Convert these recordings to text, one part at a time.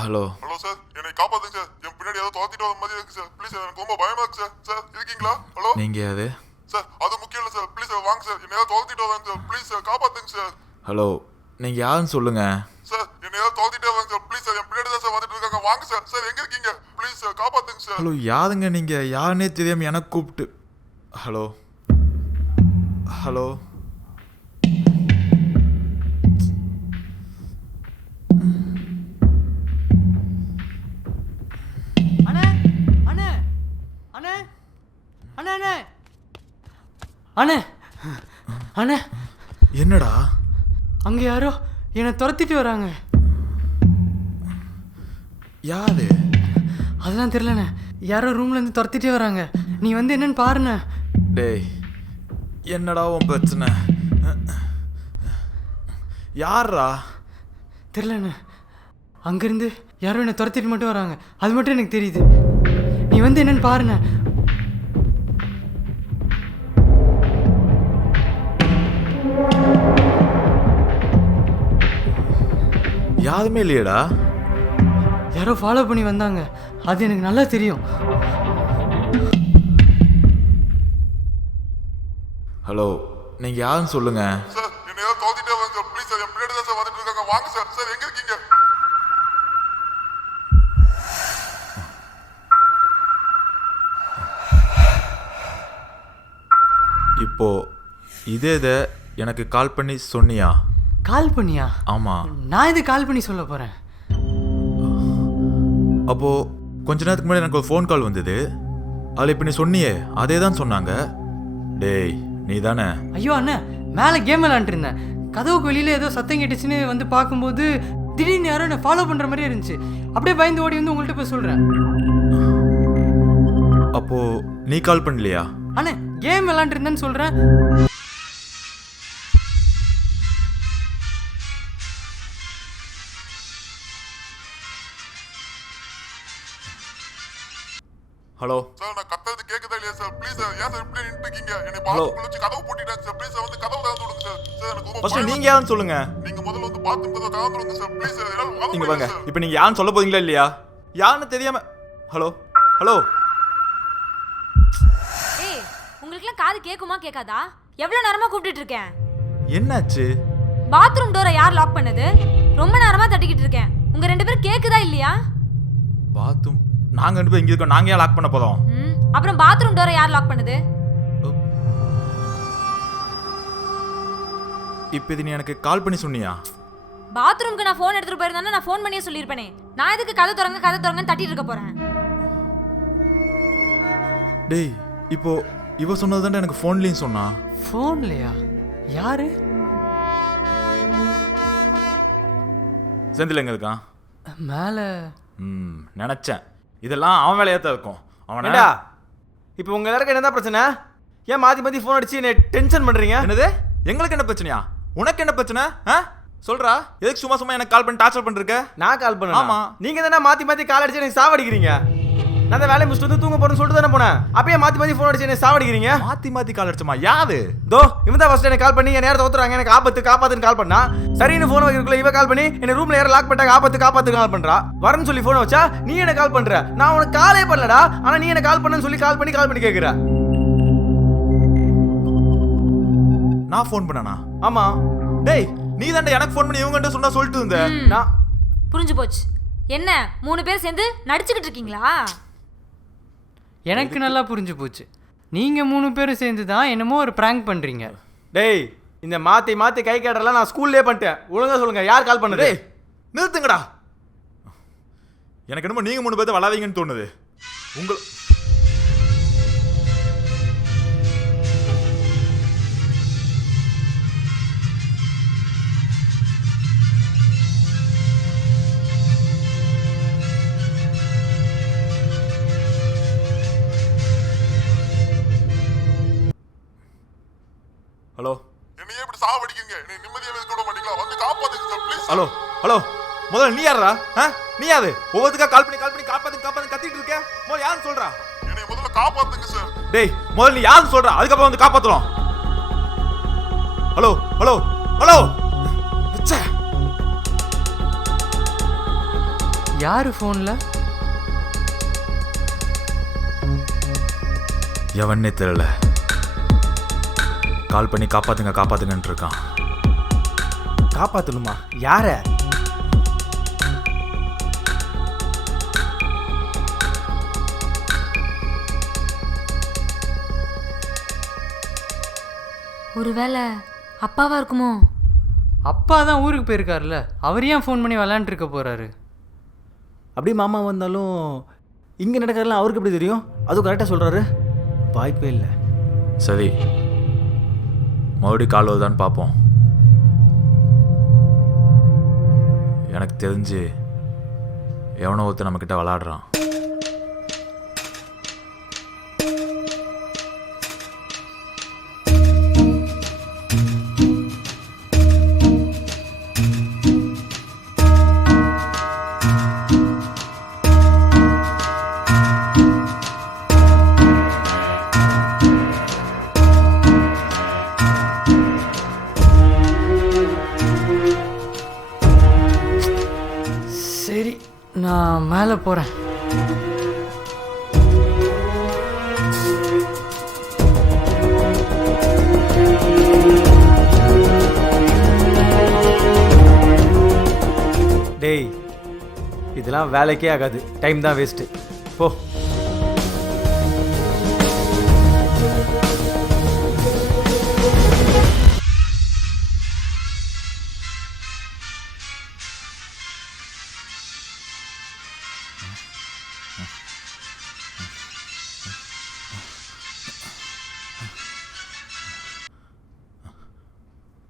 Hello hello sir, என்னை காப்பாத்துங்க sir. என் பின்னாடி ஏதோ துரத்திட்டு வர மாதிரி இருக்கு சார். ப்ளீஸ் எனக்கு ரொம்ப பயமா இருக்கு சார். சார் இருக்கீங்களா? ஹலோ நீங்க யாரு? சார் அது முக்கியம் இல்லை சார். ப்ளீஸ் வாங்க சார். என்னை ஏதாவது துரத்திட்டு வராங்க சார். ப்ளீஸ் சார் காப்பாத்துங்க சார். ஹலோ நீங்க யாருன்னு சொல்லுங்க. சார் என்னை ஏதாவது துரத்திட்டு வராங்க சார். ப்ளீஸ் சார் என் பின்னாடி தான் சார் வந்துட்டு இருக்காங்க. வாங்க சார். சார் எங்க இருக்கீங்க? ப்ளீஸ் சார் காப்பாத்துங்க சார். ஹலோ யாருங்க நீங்க? யாருன்னே தெரியாம எனக்கு கூப்பிட்டு. ஹலோ ஹலோ அண்ணே அண்ணே, என்னடா? அங்கே யாரோ என்னை துரத்திட்டு வராங்க. யாரு? அதெல்லாம் தெரியலண்ணே, யாரோ ரூம்லேருந்து துரத்திட்டே வராங்க. நீ வந்து என்னன்னு பாருண்ணே. டேய் என்னடா உன் பிரச்சனை? யாரா? தெரிலண்ணே, அங்கேருந்து யாரோ என்னை துரத்திட்டு மட்டும் வராங்க. அது மட்டும் எனக்கு தெரியுது. நீ வந்து என்னன்னு பாருண்ணே. யாருமே இல்லையடா. யாரோ ஃபாலோ பண்ணி வந்தாங்க, அது எனக்கு நல்லா தெரியும். ஹலோ நீங்க யாருன்னு சொல்லுங்க. சார் என்னை ஏதாவது துரத்திட்டே வராங்க சார். ப்ளீஸ் சார் என் பின்னாடி தான் சார் வந்துட்டு இருக்காங்க. வாங்க சார். சார் எங்க இருக்கீங்க? இப்போ இதே எனக்கு கால் பண்ணி சொன்னியா? கால் பண்ணியா? ஆமா. நான் இது கால் பண்ணி சொல்ல போகிறேன். அப்போ கொஞ்ச நேரத்துக்கு முன்னாடி எனக்கு ஒரு ஃபோன் கால் வந்தது. அதில் இப்போ நீ சொன்னியே அதே தான் சொன்னாங்க. டேய் நீ தானே? ஐயோ அண்ணே, மேலே கேம் விளாண்டுட்டு இருந்தேன். கதவுக்கு வெளியில் ஏதோ சத்தம் கேட்டுச்சுன்னு வந்து பார்க்கும்போது திடீர்னு யாரோ என்னை ஃபாலோ பண்ணுற மாதிரியே இருந்துச்சு. அப்படியே பயந்து ஓடி வந்து உங்கள்கிட்ட போய் சொல்கிறேன். அப்போ நீ கால் பண்ணலையா? அண்ணே கேம் விளாண்டுட்டு இருந்தேன்னு சொல்கிறேன். ஹலோ சார் நான் கத்துறது கேக்குதா இல்லையா சார்? ப்ளீஸ் சார் ஏன் சார் இப்படி நின்று இருக்கீங்க? என்னை பாத்ரூம்ல வச்சு கதவு பூட்டிட்டாங்க சார். ப்ளீஸ் சார் வந்து கதவு திறந்து விடுங்க சார். சார் எனக்கு ரொம்ப ஃபர்ஸ்ட் நீங்க யாருன்னு சொல்லுங்க. நீங்க முதல்ல வந்து பாத்ரூம் கதவு திறந்து விடுங்க சார். ப்ளீஸ் சார் என்னால வாங்க இங்க முடியல வாங்க. சார். இப்போ நீங்க யாருன்னு சொல்ல போறீங்களா இல்லையா? யாருன்னு தெரியாம. ஹலோ ஹலோ ஏய், உங்களுக்குலாம் காது கேக்குமா கேட்காதா? எவ்வளவு நேரமா கூப்பிட்டுட்டு இருக்கேன். என்னாச்சு? பாத்ரூம் டோரை யார் லாக் பண்ணது? ரொம்ப நேரமா தட்டிக்கிட்டு இருக்கேன். உங்க ரெண்டு பேரும் கேக்குதா இல்லையா? பாத்ரூம் நாங்க ரெண்டு பேரும் இங்க இருக்கோம். நாங்க ஏன் லாக் பண்ண போறோம்? அப்புறம் பாத்ரூம் டோரை யார் லாக் பண்ணது? இப்போ இது நீ எனக்கு கால் பண்ணி சொன்னியா? பாத்ரூம்க்கு நான் ஃபோன் எடுத்துட்டு போயிருந்தேன்னா நான் ஃபோன் பண்ணியே சொல்லியிருப்பேனே. நான் எதுக்கு கதை திறங்கன்னு தட்டிட்டு இருக்க போறேன்? டேய் இப்போ இவ சொன்னது தானே எனக்கு ஃபோன்லேயும் சொன்னா. ஃபோன்லையா? யாரு? செந்தில் எங்க இருக்கான்? மேலே. நினச்சேன் இதெல்லாம் அவன் வேலையாக தான் இருக்கும். அவனடா இப்போ உங்க எல்லாருக்கும் என்னதான் பிரச்சனை? ஏன் மாத்தி மாத்தி ஃபோன் அடிச்சு என்ன டென்ஷன் பண்றீங்க? என்னது? எங்களுக்கு என்ன பிரச்சனையா? உனக்கு என்ன பிரச்சனை? சொல்றா, எதுக்கு சும்மா சும்மா எனக்கு கால் பண்ணி டார்ச்சர் பண்ணிருக்க? நான் கால் பண்ணேன். ஆமா. நீங்க தானே மாத்தி மாத்தி கால் அடிச்சு எனக்கு சாவடிக்கிறீங்க. நான் தான் வேலையை முடிச்சுட்டு வந்து தூங்க போறேன்னு சொல்லிட்டு தானே போனேன். அப்பயே மாத்தி மாத்தி ஃபோன் அடிச்சு என்ன சாவடிக்கிறீங்க. மாத்தி கால் அடிச்சமா? யாரு? தோ இவன் தான் ஃபர்ஸ்ட் எனக்கு கால் பண்ணி என் நேரத்தை ஒத்துறாங்க, எனக்கு ஆபத்து காப்பாத்துன்னு கால் பண்ணா. சரின்னு ஃபோன் வைக்கிறதுக்குள்ள இவ கால் பண்ணி என்ன ரூம்ல யாரும் லாக் பண்ணிட்டாங்க, ஆபத்து காப்பாத்துன்னு கால் பண்றா. வரேன்னு சொல்லி ஃபோனை வச்சா நீ என்ன கால் பண்ற? நான் உனக்கு காலே பண்ணலடா, ஆனா நீ என்ன கால் பண்ணன்னு சொல்லி கால் பண்ணி கேக்குற. நான் ஃபோன் பண்ணனா? ஆமா. டேய் நீ தாண்டா எனக்கு ஃபோன் பண்ணி இவங்ககிட்ட சொன்னா சொல்லிட்டு இருந்த. நான் புரிஞ்சு போச்சு. என்ன 3 பேர் சேர்ந்து நடிச்சுக்கிட்டு இருக்கீங்களா? எனக்கு நல்லா புரிஞ்சு போச்சு. நீங்கள் 3 பேரும் சேர்ந்து தான் என்னமோ ஒரு ப்ராங்க் பண்ணுறீங்க. டேய் இந்த மாத்தி மாத்தி கை கேட்டறலாம் நான் ஸ்கூல்லே பண்ணிட்டேன். ஒழுங்கா சொல்லுங்க யார் கால் பண்ணது? டேய் நிறுத்துங்கடா. எனக்கு என்னமோ நீங்க 3 பேர்த்த வளாவீங்கன்னு தோணுது. உங்கள் ஹலோ என்னையே இப்படி சாவடிக்கீங்க. என்னை நிம்மதியாவே இருக்க விட மாட்டீங்களா? வந்து காப்பாத்துங்க சார் ப்ளீஸ். ஹலோ ஹலோ முதல்ல நீ யாரா? நீ யாரு? ஒவ்வொருத்துக்கா கால் பண்ணி காப்பாத்து கத்திட்டு இருக்க. முதல்ல யாருன்னு சொல்றா? என்னை வந்து காப்பாத்துங்க சார். டேய் முதல்ல நீ யாருன்னு சொல்ற, அதுக்கப்புறம் வந்து காப்பாத்துறோம். Hello hello hello. ச்சே. யாரு ஃபோன்ல? எவன்னே தெரியல. கால் பண்ணி காப்பாத்துங்க காப்பாத்துங்கன்னு இருக்கான். காப்பாத்தணுமா? யார? ஒருவேளை அப்பாவா இருக்குமோ? அப்பா தான் ஊருக்கு போயிருக்காருல்ல, அவர் ஏன் ஃபோன் பண்ணி விளாண்டுட்டு இருக்க போறாரு? அப்படியே மாமா வந்தாலும் இங்கே நடக்கிறதுலாம் அவருக்கு எப்படி தெரியும்? அதுவும் கரெக்டாக சொல்கிறாரு. வாய்ப்பே இல்லை. சரி, மறுபடியும் கால் வருதான்னு பார்ப்போம். எனக்கு தெரிஞ்சு எவனோ ஒருத்தர் நம்மக்கிட்ட விளாடுறான். சரி, நான் மேலே போகிறேன். டேய், இதெல்லாம் வேலைக்கே ஆகாது. டைம் தான் வேஸ்ட்டு. போ.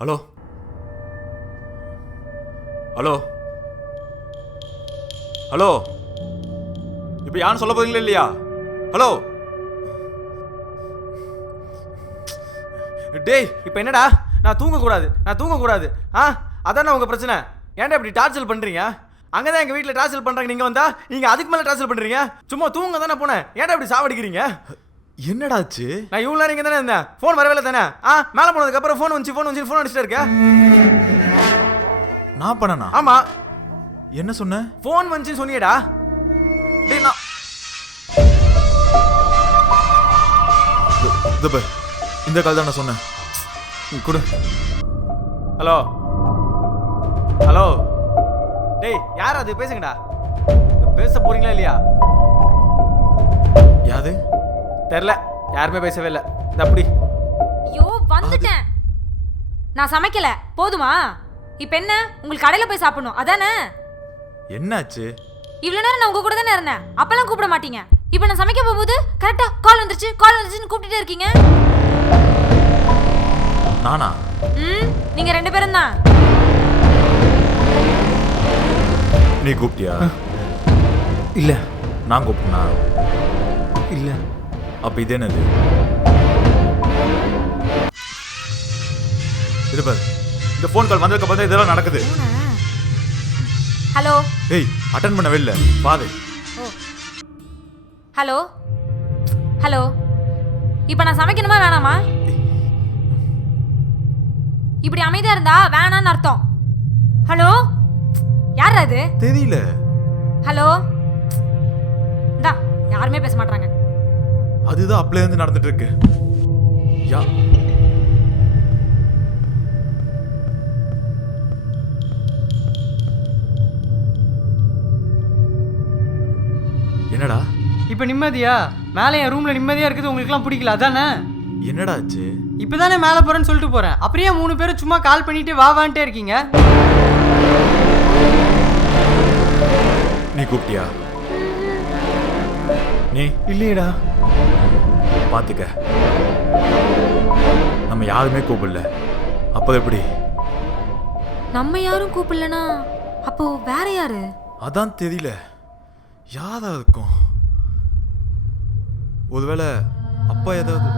Hello hello hello. இப்போ யாரும் சொல்ல போறீங்களா இல்லையா? ஹலோ. டேய், இப்போ என்னடா? நான் தூங்கக்கூடாது. அதானே உங்கள் பிரச்சனை. ஏன்டா இப்படி டார்ச்சல் பண்ணுறீங்க? அங்கே தான் எங்கள் வீட்டில் டார்ச்சல் பண்ணுறாங்க. நீங்கள் வந்தா நீங்கள் அதுக்கு மேலே டார்ச்சல் பண்ணுறீங்க. சும்மா தூங்க தானே போனேன். ஏன்டா இப்படி சாவடிக்கிறீங்க? என்னடாச்சு? நான் இவ்வளோ நேரம் இங்கே தானே இருந்தேன். ஃபோன் வரவே இல்லை தானே? மேலே போனதுக்கப்புறம் ஃபோன் அடிச்சுட்டு இருக்கேன். நான் பண்ணனா? ஆமாம். என்ன சொன்ன? ஃபோன் வந்துச்சுன்னு சொன்னியடா. டேய், நான் இந்த கால் தான் நான் சொன்னேன். கொடு. ஹலோ. டேய், யார் அது? பேசுங்கடா. பேச போறீங்களா இல்லையா? யாது? தெரில, யாருமே பேசவே இல்லை. இந்த அப்படி. ஐயோ, வந்துட்டேன். நான் சமைக்கல, போதுமா? இப்ப என்ன, உங்களுக்கு கடையில போய் சாப்பிடணும் அதானே? என்னாச்சு? இவ்வளவு நேரம் நான் உங்க கூட தானே இருந்தேன். அப்பெல்லாம் கூப்பிட மாட்டீங்க. இப்ப நான் சமைக்க போகும்போது கரெக்டா கால் வந்துருச்சுன்னு கூப்பிட்டுட்டே இருக்கீங்க. நானா? நீங்க 2 பேரும் தான். நீ கூப்பிட்டியா? இல்ல. நான் கூப்பிட்டனா? இல்ல. அப்ப இது என்னது? இது பாரு, இந்த ஃபோன் கால் வந்ததுக்கு அப்புறம் இதெல்லாம் நடக்குது. ஹலோ. ஏய், அட்டெண்ட் பண்ணவே இல்ல. பாரு. Hello hello. இப்ப நான் சமைக்கணுமா வேணாமா? இப்படி அமைதியா இருந்தா வேணான்னு அர்த்தம். ஹலோ, யார் அது? தெரியல. ஹலோ. இந்தா, யாருமே பேச மாட்டாங்க. அதுதான் அப்பல இருந்து நடந்துட்டு இருக்கு. யா, என்னடா? இப்போ நிம்மதியா? மேலே என் ரூமில் நிம்மதியாக இருக்குது, உங்களுக்குலாம் பிடிக்கல அதானே? என்னடா ஆச்சு? இப்போ தானே மேலே போகிறேன்னு சொல்லிட்டு போகிறேன். அப்படியே 3 பேரும் சும்மா கால் பண்ணிட்டு வாவான்ட்டே இருக்கீங்க. நீ கூப்பிட்டியா? நீ இல்லையடா. பாத்துக்க, நம்ம யாருமே கூப்பிடல. அப்போ எப்படி? நம்ம யாரும் கூப்பிடலனா அப்போ வேற யாரு? அதான் தெரியல. யாரா இருக்கும்? ஒருவேளை அப்பா ஏதாவது.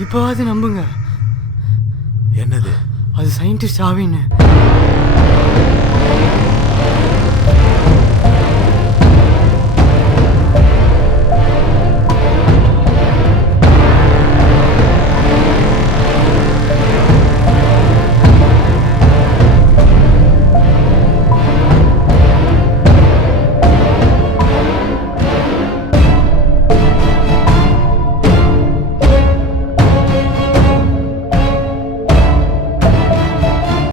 இப்போவாது நம்புங்க. என்னது? அது சயின்டிஸ்ட் ஆவின்னு.